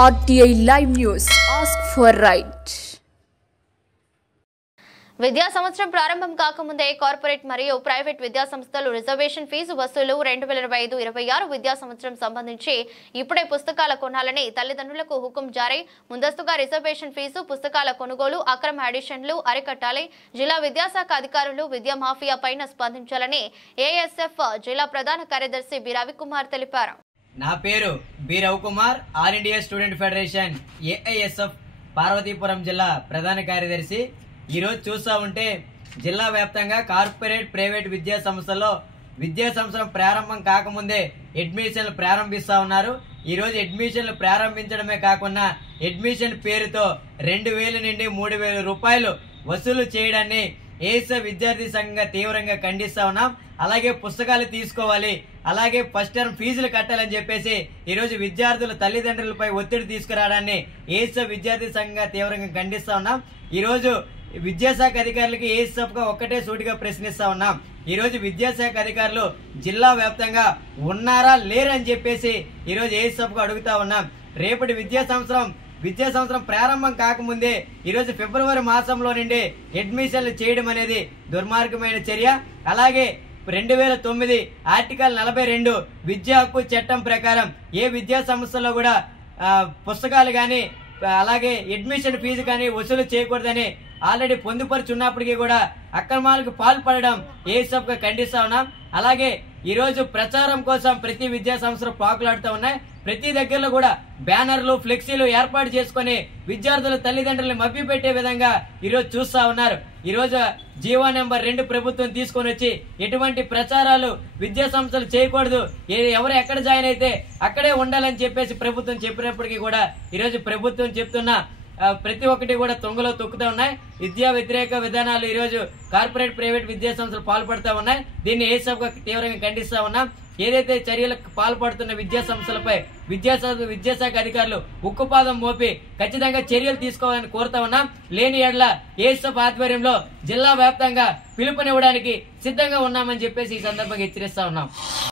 RTI Live News. Ask for right. విద్యా సంవత్సరం ప్రారంభం కాకముందే కార్పొరేట్ మరియు ప్రైవేట్ విద్యా సంస్థలు రిజర్వేషన్ ఫీజు వసూలు 2025-26 విద్యా సంవత్సరం సంబంధించి ఇప్పుడే పుస్తకాల కొనాలని తల్లిదండ్రులకు హుకుం జారీ. ముందస్తుగా రిజర్వేషన్ ఫీజు, పుస్తకాల కొనుగోలు, అక్రమ ఎడిషన్లు అరికట్టాలి. జిల్లా విద్యాశాఖ అధికారులు విద్యా మాఫియా పైన స్పందించాలని ఏఎస్ఎఫ్ జిల్లా ప్రధాన కార్యదర్శి బి రవికుమార్ తెలిపారు. నా పేరు B Ravikumar, all India student federation AISF Parvathipuram జిల్లా ప్రధాన కార్యదర్శి. ఈరోజు చూస్తూ ఉంటే జిల్లా వ్యాప్తంగా కార్పొరేట్ ప్రైవేట్ విద్యా సంస్థల్లో విద్యా సంవత్సరం ప్రారంభం కాకముందే అడ్మిషన్లు ప్రారంభిస్తా ఉన్నారు. ఈరోజు అడ్మిషన్లు ప్రారంభించడమే కాకుండా అడ్మిషన్ పేరుతో 2000 నుండి 3000 రూపాయలు వసూలు చేయడాన్ని ఏఎస్ఎఫ్ విద్యార్థి సంఘంగా తీవ్రంగా ఖండిస్తా ఉన్నాం. అలాగే పుస్తకాలు తీసుకోవాలి, అలాగే ఫస్ట్ టర్మ్ ఫీజులు కట్టాలని చెప్పేసి ఈరోజు విద్యార్థుల తల్లిదండ్రులపై ఒత్తిడి తీసుకురావడాన్ని ఏఎస్ఎఫ్ విద్యార్థి సంఘంగా తీవ్రంగా ఖండిస్తా ఉన్నాం. ఈరోజు విద్యాశాఖ అధికారులకి ఏఎస్ఎఫ్ గా ఒక్కటే సూటిగా ప్రశ్నిస్తా ఉన్నాం. ఈ రోజు విద్యాశాఖ అధికారులు జిల్లా వ్యాప్తంగా ఉన్నారా లేరని చెప్పేసి ఈరోజు ఏఎస్ఎఫ్ గా అడుగుతా ఉన్నాం. రేపటి విద్యా సంవత్సరం ప్రారంభం కాకముందే ఈరోజు ఫిబ్రవరి మాసంలో నుండి అడ్మిషన్లు చేయడం అనేది దుర్మార్గమైన చర్య. అలాగే 2009 ఆర్టికల్ 42 విద్యా హక్కు చట్టం ప్రకారం ఏ విద్యా సంస్థల్లో కూడా పుస్తకాలు గాని అలాగే అడ్మిషన్ ఫీజు కానీ వసూలు చేయకూడదని ఆల్రెడీ పొందుపరుచున్నప్పటికీ కూడా అక్రమాలకు పాల్పడడం ఏఎస్ఎఫ్ గా ఖండిస్తా ఉన్నాం. అలాగే ఈ రోజు ప్రచారం కోసం ప్రతి విద్యా సంస్థలు పాకులాడుతూ ఉన్నాయి. ప్రతి దగ్గరలో కూడా బ్యానర్లు, ఫ్లెక్సీలు ఏర్పాటు చేసుకుని విద్యార్థుల తల్లిదండ్రులను మభ్యపెట్టే విధంగా ఈరోజు చూస్తా ఉన్నారు. ఈ రోజు జీవో నెంబర్ 2 ప్రభుత్వం తీసుకొని వచ్చి ఎటువంటి ప్రచారాలు విద్యా సంస్థలు చేయకూడదు, ఎవరు ఎక్కడ జాయిన్ అయితే అక్కడే ఉండాలని చెప్పేసి ప్రభుత్వం చెప్పినప్పటికీ కూడా ఈరోజు ప్రభుత్వం చెప్తున్న ప్రతి ఒక్కటి కూడా తొంగలో తొక్కుతూ ఉన్నాయి. విద్యా వ్యతిరేక విధానాలు ఈ రోజు కార్పొరేట్ ప్రైవేట్ విద్యా సంస్థలు పాల్పడుతూ ఉన్నాయి. దీన్ని ఏఎస్ఎఫ్ గా తీవ్రంగా ఖండిస్తా ఉన్నాం. ఏదైతే చర్యలకు పాల్పడుతున్న విద్యా సంస్థలపై విద్యాశాఖ అధికారులు ఉక్కుపాదం మోపి ఖచ్చితంగా చర్యలు తీసుకోవాలని కోరుతా ఉన్నాం. లేని ఎడల ఏఎస్ఎఫ్ ఆధ్వర్యంలో జిల్లా వ్యాప్తంగా పిలుపునివ్వడానికి సిద్ధంగా ఉన్నామని చెప్పేసి ఈ సందర్భంగా హెచ్చరిస్తా ఉన్నాం.